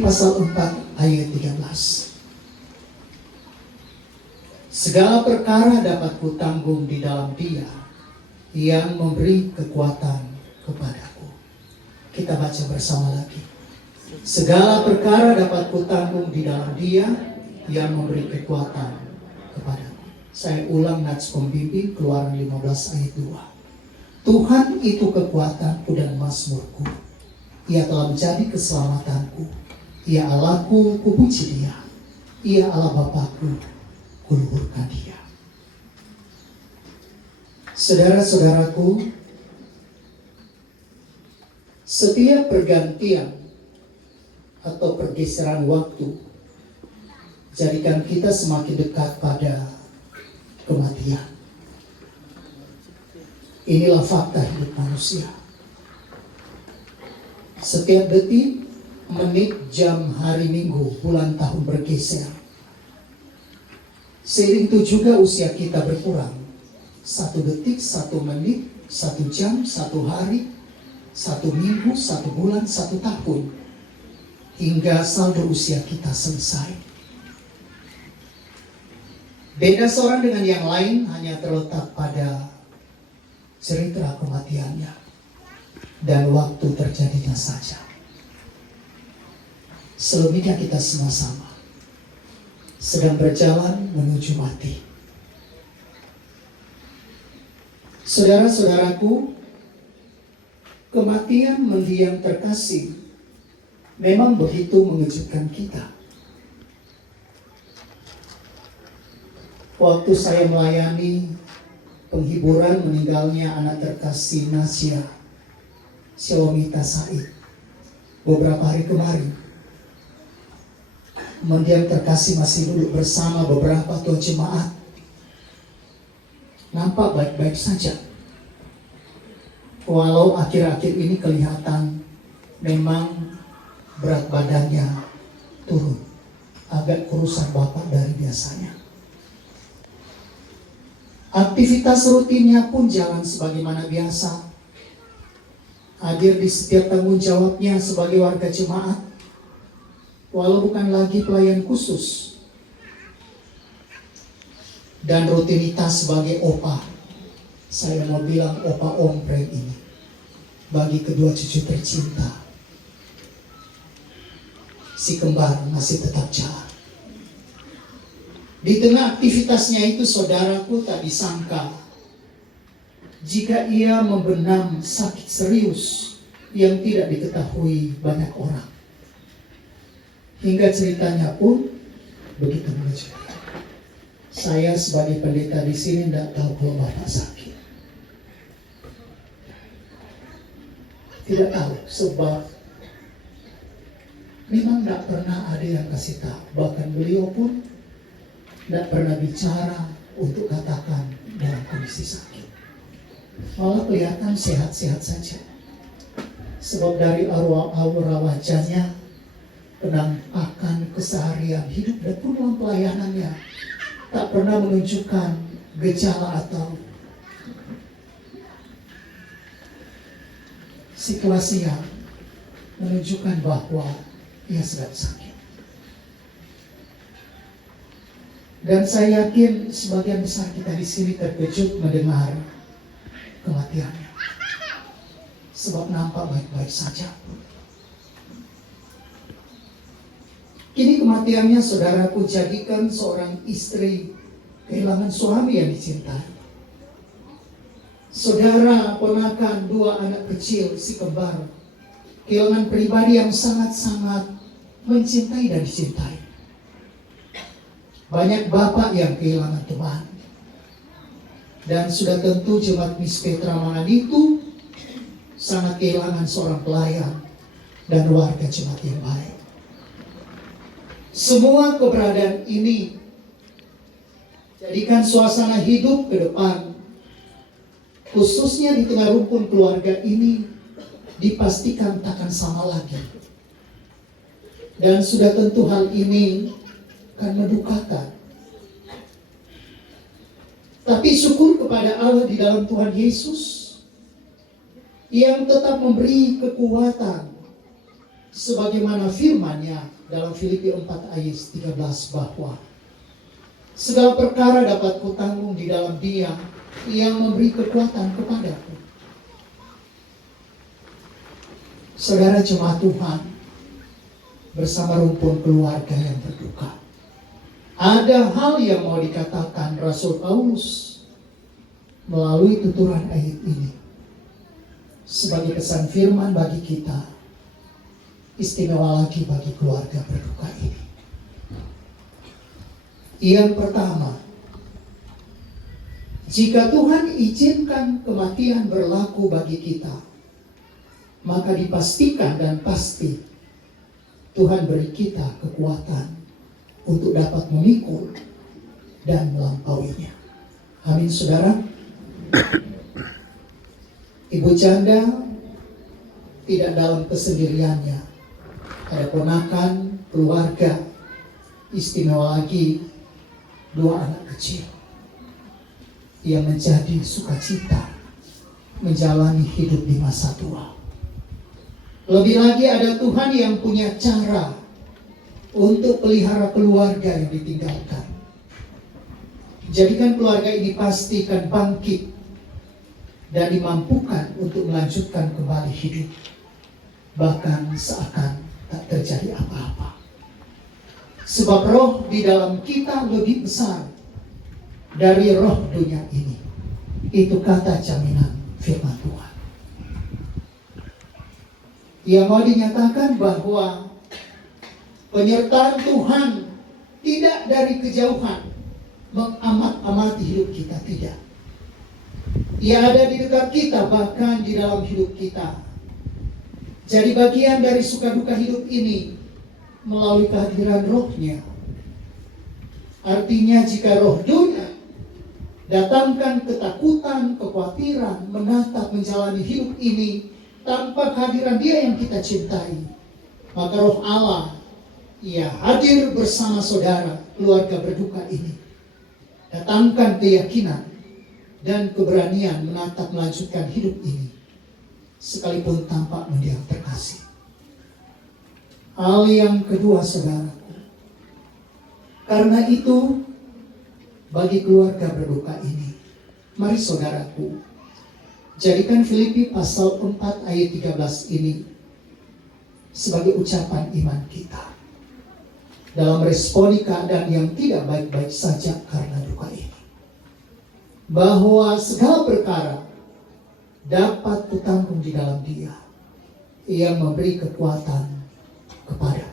Pasal 4 ayat 13. Segala perkara dapat kutanggung di dalam Dia yang memberi kekuatan kepadaku. Kita baca bersama lagi. Segala perkara dapat kutanggung di dalam Dia yang memberi kekuatan kepadaku. Saya ulang nats pembimbing Keluaran 15 ayat 2. Tuhan itu kekuatanku dan mazmurku. Ia telah menjadi keselamatanku. Ia Allahku, kupuji Dia. Ia Allah Bapakku, kuluhurkan Dia. Saudara-saudaraku, setiap pergantian atau pergeseran waktu jadikan kita semakin dekat pada kematian. Inilah fakta hidup manusia. Setiap detik, menit, jam, hari, minggu, bulan, tahun bergeser. Seiring itu juga usia kita berkurang. 1 detik, 1 menit, 1 jam, 1 hari, 1 minggu, 1 bulan, 1 tahun. Hingga saldo usia kita selesai. Beda seorang dengan yang lain hanya terletak pada cerita kematiannya dan waktu terjadinya saja. Selebihnya kita semua sama, sedang berjalan menuju mati. Saudara-saudaraku, kematian mendiang terkasih memang begitu mengejutkan kita. Waktu saya melayani penghiburan meninggalnya anak terkasih Nasya Shalomita Said beberapa hari kemarin, mendiang terkasih masih duduk bersama beberapa tua jemaat. Nampak baik-baik saja. Walau akhir-akhir ini kelihatan memang berat badannya turun, agak kurusan bapak dari biasanya. Aktivitas rutinnya pun jalan sebagaimana biasa. Hadir di setiap tanggung jawabnya sebagai warga jemaat, walau bukan lagi pelayan khusus. Dan rutinitas sebagai opa, saya mau bilang opa ompreng ini, bagi kedua cucu tercinta, si kembar masih tetap jalan. Di tengah aktivitasnya itu, saudaraku, tak disangka jika ia membenam sakit serius yang tidak diketahui banyak orang. Hingga ceritanya pun begitu mengejutkan. Saya sebagai pendeta di sini tidak tahu kalau bapak sakit. Tidak tahu, sebab memang tidak pernah ada yang kasih tahu. Bahkan beliau pun tidak pernah bicara untuk katakan dalam kondisi sakit. Malah kelihatan sehat-sehat saja. Sebab dari aura wajahnya, penampakan keseharian hidup dan dalam pelayanannya tak pernah menunjukkan gejala atau situasi yang menunjukkan bahwa ia sedang sakit. Dan saya yakin sebagian besar kita di sini terkejut mendengar kematiannya, sebab nampak baik-baik saja. Kini kematiannya, saudaraku, jadikan seorang istri kehilangan suami yang dicintai. Saudara, ponakan, 2 anak kecil, si kembar, kehilangan pribadi yang sangat-sangat mencintai dan dicintai. Banyak bapak yang kehilangan teman. Dan sudah tentu jemaat Miss Petra Mangan itu sangat kehilangan seorang pelayan dan warga jemaat yang baik. Semua keberadaan ini jadikan suasana hidup ke depan, khususnya di tengah rumpun keluarga ini, dipastikan takkan sama lagi. Dan sudah tentu hal ini akan mendukakan. Tapi syukur kepada Allah di dalam Tuhan Yesus yang tetap memberi kekuatan sebagaimana firman-Nya dalam Filipi 4 ayat 13 bahwa segala perkara dapat kutanggung di dalam Dia yang memberi kekuatan kepadaku. Saudara jemaat Tuhan, bersama rumpun keluarga yang berduka, ada hal yang mau dikatakan Rasul Paulus melalui tuturan ayat ini sebagai pesan firman bagi kita, istimewa lagi bagi keluarga berduka ini. Yang pertama, jika Tuhan izinkan kematian berlaku bagi kita, maka dipastikan dan pasti Tuhan beri kita kekuatan untuk dapat memikul dan melampauinya. Amin, saudara. Ibu janda tidak dalam kesendiriannya. Ada ponakan, keluarga, istimewa lagi 2 anak kecil yang menjadi sukacita menjalani hidup di masa tua. Lebih lagi ada Tuhan yang punya cara untuk pelihara keluarga yang ditinggalkan. Jadikan keluarga ini pastikan bangkit dan dimampukan untuk melanjutkan kembali hidup, bahkan seakan tak terjadi apa-apa. Sebab roh di dalam kita lebih besar dari roh dunia ini. Itu kata jaminan firman Tuhan. Yang mau dinyatakan bahwa penyertaan Tuhan tidak dari kejauhan mengamat-amati hidup kita, tidak. Ia ada di dekat kita, bahkan di dalam hidup kita. Jadi bagian dari suka duka hidup ini melalui kehadiran rohnya. Artinya jika roh dunia datangkan ketakutan, kekhawatiran, menatap menjalani hidup ini tanpa kehadiran Dia yang kita cintai, maka roh Allah, Ia hadir bersama saudara, keluarga berduka ini. Datangkan keyakinan dan keberanian menatap melanjutkan hidup ini, sekalipun tanpa mendiang terkasih. Hal yang kedua, saudaraku, karena itu bagi keluarga berduka ini, mari saudaraku, jadikan Filipi pasal 4 ayat 13 ini sebagai ucapan iman kita dalam responi keadaan yang tidak baik-baik saja karena duka ini. Bahwa segala perkara dapat kutanggung di dalam Dia yang memberi kekuatan kepada